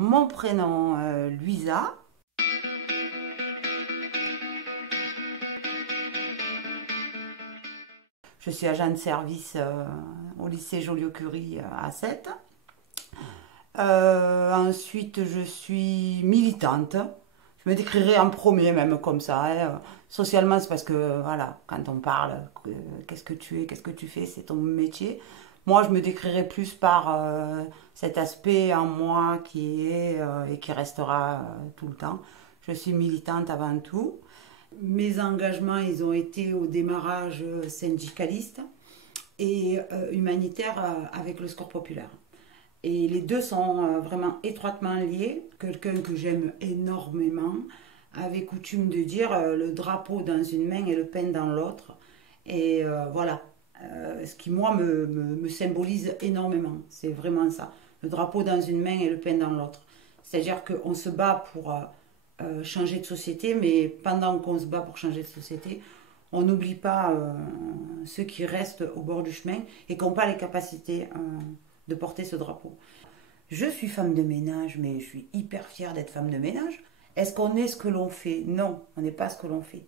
Mon prénom, Luisa. Je suis agent de service au lycée Joliot-Curie à Sète. Ensuite, je suis militante. Je me décrirais en premier, même comme ça, hein. Socialement, c'est parce que, voilà, quand on parle, qu'est-ce que tu es, qu'est-ce que tu fais, c'est ton métier. Moi, je me décrirais plus par cet aspect en moi qui est et qui restera tout le temps. Je suis militante avant tout. Mes engagements, ils ont été au démarrage syndicaliste et humanitaire avec le Secours populaire. Et les deux sont vraiment étroitement liés. Quelqu'un que j'aime énormément avait coutume de dire le drapeau dans une main et le pain dans l'autre. Et voilà, ce qui moi me symbolise énormément. C'est vraiment ça. Le drapeau dans une main et le pain dans l'autre. C'est-à-dire qu'on se bat pour changer de société, mais pendant qu'on se bat pour changer de société, on n'oublie pas ceux qui restent au bord du chemin et qui n'ont pas les capacités de porter ce drapeau. Je suis femme de ménage, mais je suis hyper fière d'être femme de ménage. Est-ce qu'on est ce que l'on fait? Non, on n'est pas ce que l'on fait.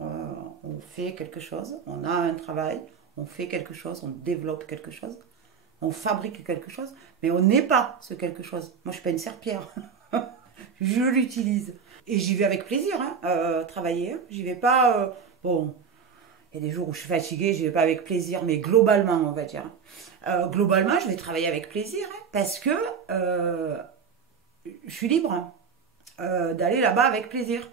On fait quelque chose, on a un travail, on fait quelque chose, on développe quelque chose, on fabrique quelque chose, mais on n'est pas ce quelque chose. Moi, je ne suis pas une serpillère. Je l'utilise. Et j'y vais avec plaisir, hein, travailler. Hein. J'y vais pas... bon, il y a des jours où je suis fatiguée, je ne vais pas avec plaisir, mais globalement, on va dire. Globalement, je vais travailler avec plaisir, hein, parce que je suis libre d'aller là-bas avec plaisir.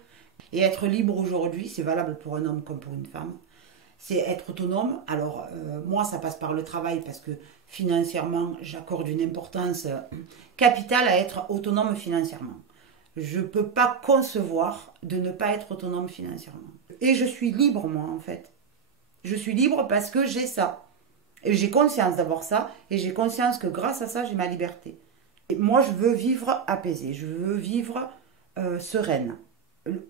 Et être libre aujourd'hui, c'est valable pour un homme comme pour une femme. C'est être autonome. Alors, moi, ça passe par le travail, parce que financièrement, j'accorde une importance capitale à être autonome financièrement. Je ne peux pas concevoir de ne pas être autonome financièrement. Et je suis libre, moi, en fait. Je suis libre parce que j'ai ça. Et j'ai conscience d'avoir ça. Et j'ai conscience que grâce à ça, j'ai ma liberté. Et moi, je veux vivre apaisée. Je veux vivre sereine.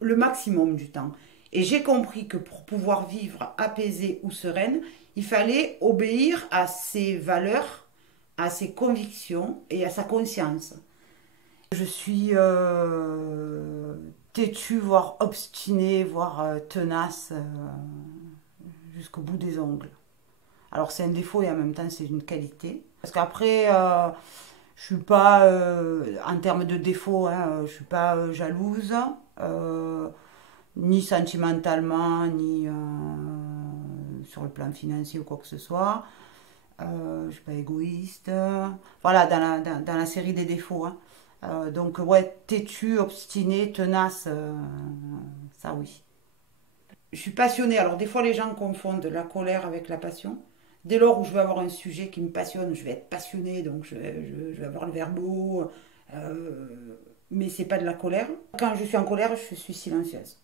Le maximum du temps. Et j'ai compris que pour pouvoir vivre apaisée ou sereine, il fallait obéir à ses valeurs, à ses convictions et à sa conscience. Je suis têtue, voire obstinée, voire tenace jusqu'au bout des ongles. Alors c'est un défaut et en même temps c'est une qualité. Parce qu'après, je suis pas, en termes de défaut, hein, je suis pas jalouse, ni sentimentalement, ni sur le plan financier ou quoi que ce soit. Je suis pas égoïste. Voilà, dans la série des défauts. Hein. Donc, ouais, têtu, obstiné, tenace, ça oui. Je suis passionnée. Alors, des fois, les gens confondent la colère avec la passion. Dès lors où je vais avoir un sujet qui me passionne, je vais être passionnée, donc je vais avoir le verbe, mais c'est pas de la colère. Quand je suis en colère, je suis silencieuse.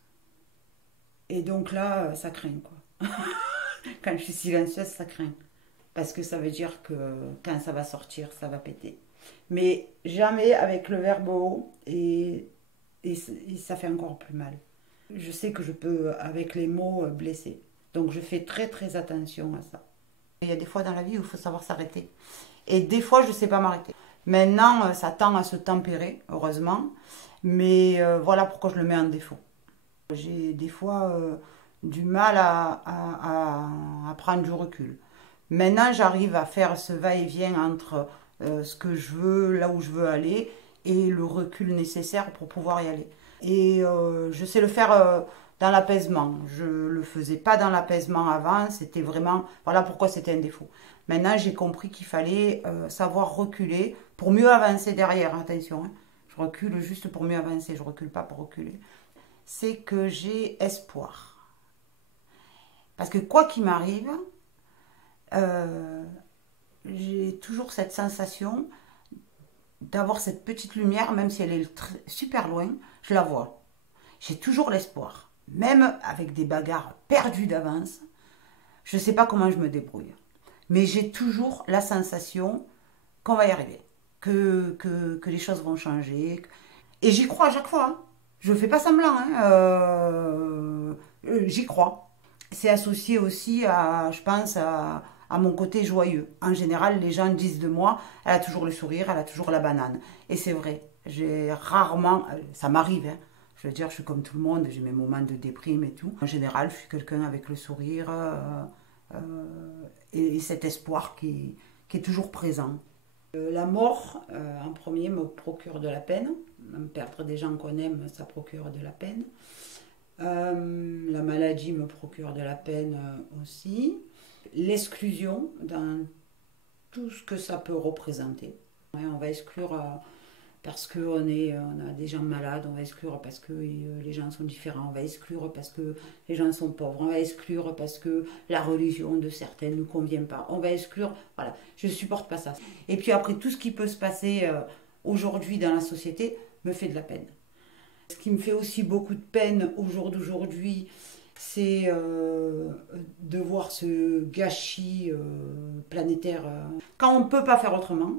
Et donc là, ça craint, quoi. Quand je suis silencieuse, ça craint. Parce que ça veut dire que quand ça va sortir, ça va péter. Mais jamais avec le verbe haut et ça fait encore plus mal. Je sais que je peux, avec les mots, blesser. Donc je fais très très attention à ça. Il y a des fois dans la vie où il faut savoir s'arrêter. Et des fois, je ne sais pas m'arrêter. Maintenant, ça tend à se tempérer, heureusement. Mais voilà pourquoi je le mets en défaut. J'ai des fois du mal à prendre du recul. Maintenant, j'arrive à faire ce va-et-vient entre ce que je veux, là où je veux aller, et le recul nécessaire pour pouvoir y aller. Et je sais le faire dans l'apaisement. Je ne le faisais pas dans l'apaisement avant, c'était vraiment... Voilà pourquoi c'était un défaut. Maintenant, j'ai compris qu'il fallait savoir reculer pour mieux avancer derrière. Attention, hein. Je recule juste pour mieux avancer, je ne recule pas pour reculer. C'est que j'ai espoir. Parce que quoi qu'il m'arrive, j'ai toujours cette sensation d'avoir cette petite lumière, même si elle est super loin, je la vois. J'ai toujours l'espoir. Même avec des bagarres perdues d'avance, je ne sais pas comment je me débrouille. Mais j'ai toujours la sensation qu'on va y arriver, que les choses vont changer. Et j'y crois à chaque fois. Hein. Je ne fais pas semblant. Hein. J'y crois. C'est associé aussi à, je pense, à mon côté joyeux. En général, les gens disent de moi, elle a toujours le sourire, elle a toujours la banane. Et c'est vrai. J'ai rarement, ça m'arrive, hein. Je veux dire, je suis comme tout le monde, j'ai mes moments de déprime et tout. En général, je suis quelqu'un avec le sourire et cet espoir qui est toujours présent. La mort, en premier, me procure de la peine. Perdre des gens qu'on aime, ça procure de la peine. La maladie me procure de la peine aussi. L'exclusion dans tout ce que ça peut représenter. Ouais, on va exclure parce qu'on on a des gens malades, on va exclure parce que les gens sont différents, on va exclure parce que les gens sont pauvres, on va exclure parce que la religion de certaines ne nous convient pas, on va exclure, voilà, je ne supporte pas ça. Et puis après, tout ce qui peut se passer aujourd'hui dans la société me fait de la peine. Ce qui me fait aussi beaucoup de peine au jour d'aujourd'hui, c'est de voir ce gâchis planétaire. Quand on ne peut pas faire autrement,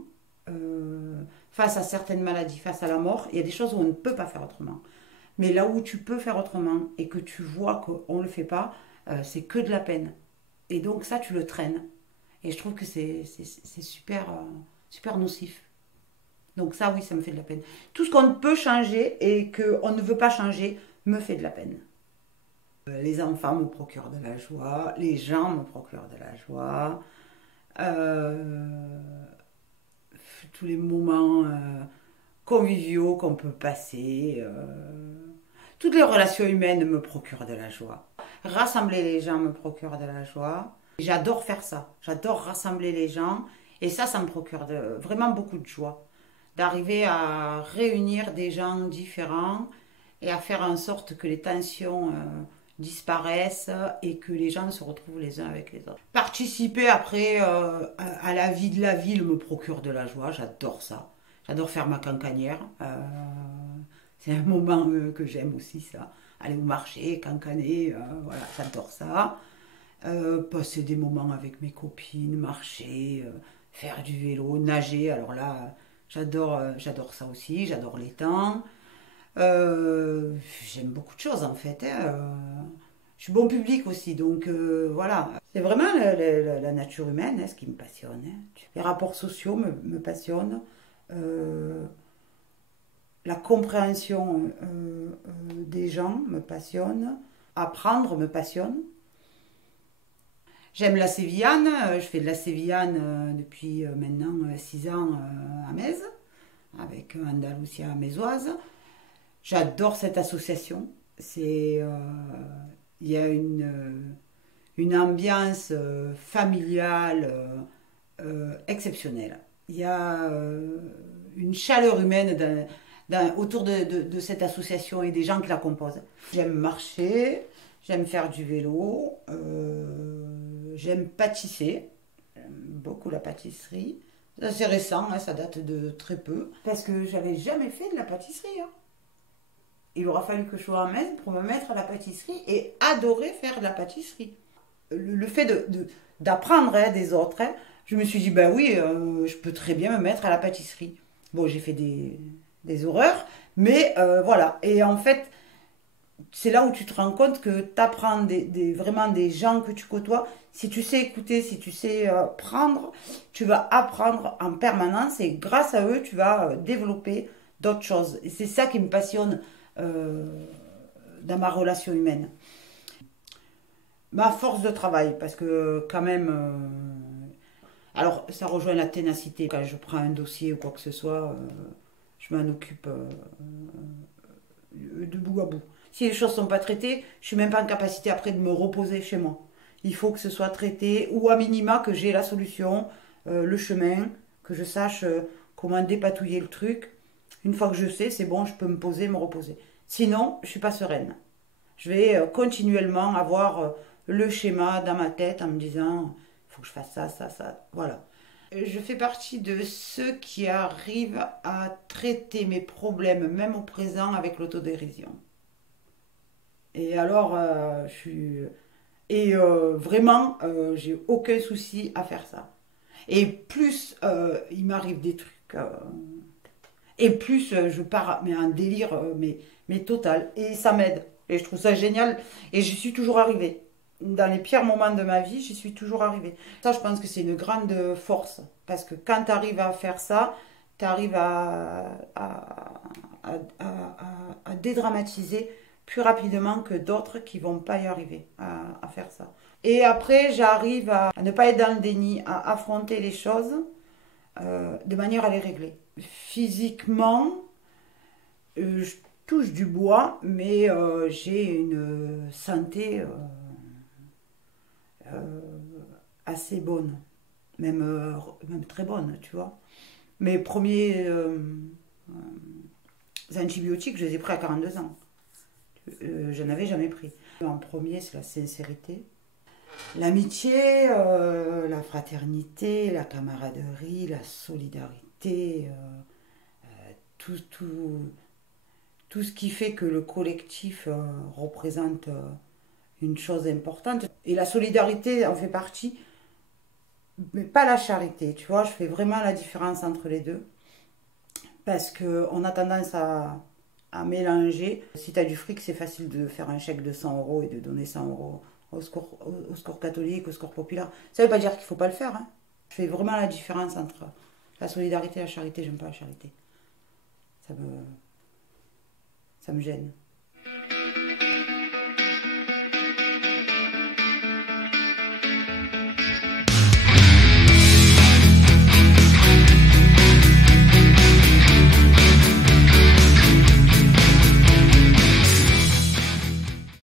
face à certaines maladies, face à la mort, il y a des choses où on ne peut pas faire autrement. Mais là où tu peux faire autrement et que tu vois qu'on ne le fait pas, c'est que de la peine. Et donc ça, tu le traînes. Et je trouve que c'est super, super nocif. Donc ça, oui, ça me fait de la peine. Tout ce qu'on peut changer et qu'on ne veut pas changer me fait de la peine. Les enfants me procurent de la joie, les gens me procurent de la joie. Tous les moments conviviaux qu'on peut passer. Toutes les relations humaines me procurent de la joie. Rassembler les gens me procure de la joie. J'adore faire ça. J'adore rassembler les gens. Et ça me procure vraiment beaucoup de joie. D'arriver à réunir des gens différents et à faire en sorte que les tensions disparaissent et que les gens se retrouvent les uns avec les autres. Participer après à la vie de la ville me procure de la joie, j'adore ça. J'adore faire ma cancanière. C'est un moment que j'aime aussi, ça. Aller au marché, cancaner, voilà, j'adore ça. Passer des moments avec mes copines, marcher, faire du vélo, nager. Alors là, j'adore ça aussi, j'adore les temps. J'aime beaucoup de choses en fait, hein. Je suis bon public aussi, donc voilà. C'est vraiment la nature humaine ce qui me passionne, hein. Les rapports sociaux me passionnent. La compréhension des gens me passionne. Apprendre me passionne. J'aime la sévillane. Je fais de la sévillane depuis maintenant 6 ans à Metz, avec Andalusia mézoise. J'adore cette association. Il y a une ambiance familiale exceptionnelle. Il y a une chaleur humaine autour de cette association et des gens qui la composent. J'aime marcher, j'aime faire du vélo, j'aime pâtisser, j'aime beaucoup la pâtisserie. C'est récent, hein, ça date de très peu, parce que j'avais jamais fait de la pâtisserie, hein. Il aura fallu que je sois à Metz pour me mettre à la pâtisserie et adorer faire de la pâtisserie. Le fait d'apprendre des autres, hein, je me suis dit, ben oui, je peux très bien me mettre à la pâtisserie. Bon, j'ai fait des horreurs, mais voilà. Et en fait, c'est là où tu te rends compte que tu apprends vraiment des gens que tu côtoies. Si tu sais écouter, si tu sais prendre, tu vas apprendre en permanence et grâce à eux, tu vas développer d'autres choses. Et c'est ça qui me passionne dans ma relation humaine. Ma force de travail, parce que quand même, alors ça rejoint la ténacité. Quand je prends un dossier ou quoi que ce soit, je m'en occupe de bout à bout. Si les choses ne sont pas traitées, je ne suis même pas en capacité après de me reposer chez moi. Il faut que ce soit traité, ou à minima que j'ai la solution, le chemin, que je sache comment dépatouiller le truc. Une fois que je sais, c'est bon, je peux me poser, me reposer. Sinon, je ne suis pas sereine. Je vais continuellement avoir le schéma dans ma tête en me disant, il faut que je fasse ça, ça, ça. Voilà. Je fais partie de ceux qui arrivent à traiter mes problèmes, même au présent, avec l'autodérision. Et alors, je suis... Et vraiment, j'ai aucun souci à faire ça. Et plus il m'arrive des trucs... et plus je pars mais un délire mais total. Et ça m'aide. Et je trouve ça génial. Et j'y suis toujours arrivée. Dans les pires moments de ma vie, j'y suis toujours arrivée. Ça, je pense que c'est une grande force. Parce que quand tu arrives à faire ça, tu arrives à dédramatiser plus rapidement que d'autres qui vont pas y arriver à faire ça. Et après, j'arrive à ne pas être dans le déni, à affronter les choses de manière à les régler. Physiquement, je touche du bois, mais j'ai une santé euh, assez bonne, même très bonne, tu vois. Mes premiers antibiotiques, je les ai pris à 42 ans. Je n'en avais jamais pris. En premier, c'est la sincérité. L'amitié, la fraternité, la camaraderie, la solidarité, tout, tout, tout ce qui fait que le collectif représente une chose importante. Et la solidarité en fait partie, mais pas la charité. Tu vois, je fais vraiment la différence entre les deux. Parce qu'on a tendance à mélanger. Si tu as du fric, c'est facile de faire un chèque de 100 euros et de donner 100 euros au secours catholique, au secours populaire. Ça ne veut pas dire qu'il ne faut pas le faire. Hein. Je fais vraiment la différence entre la solidarité et la charité. J'aime pas la charité. Ça me gêne.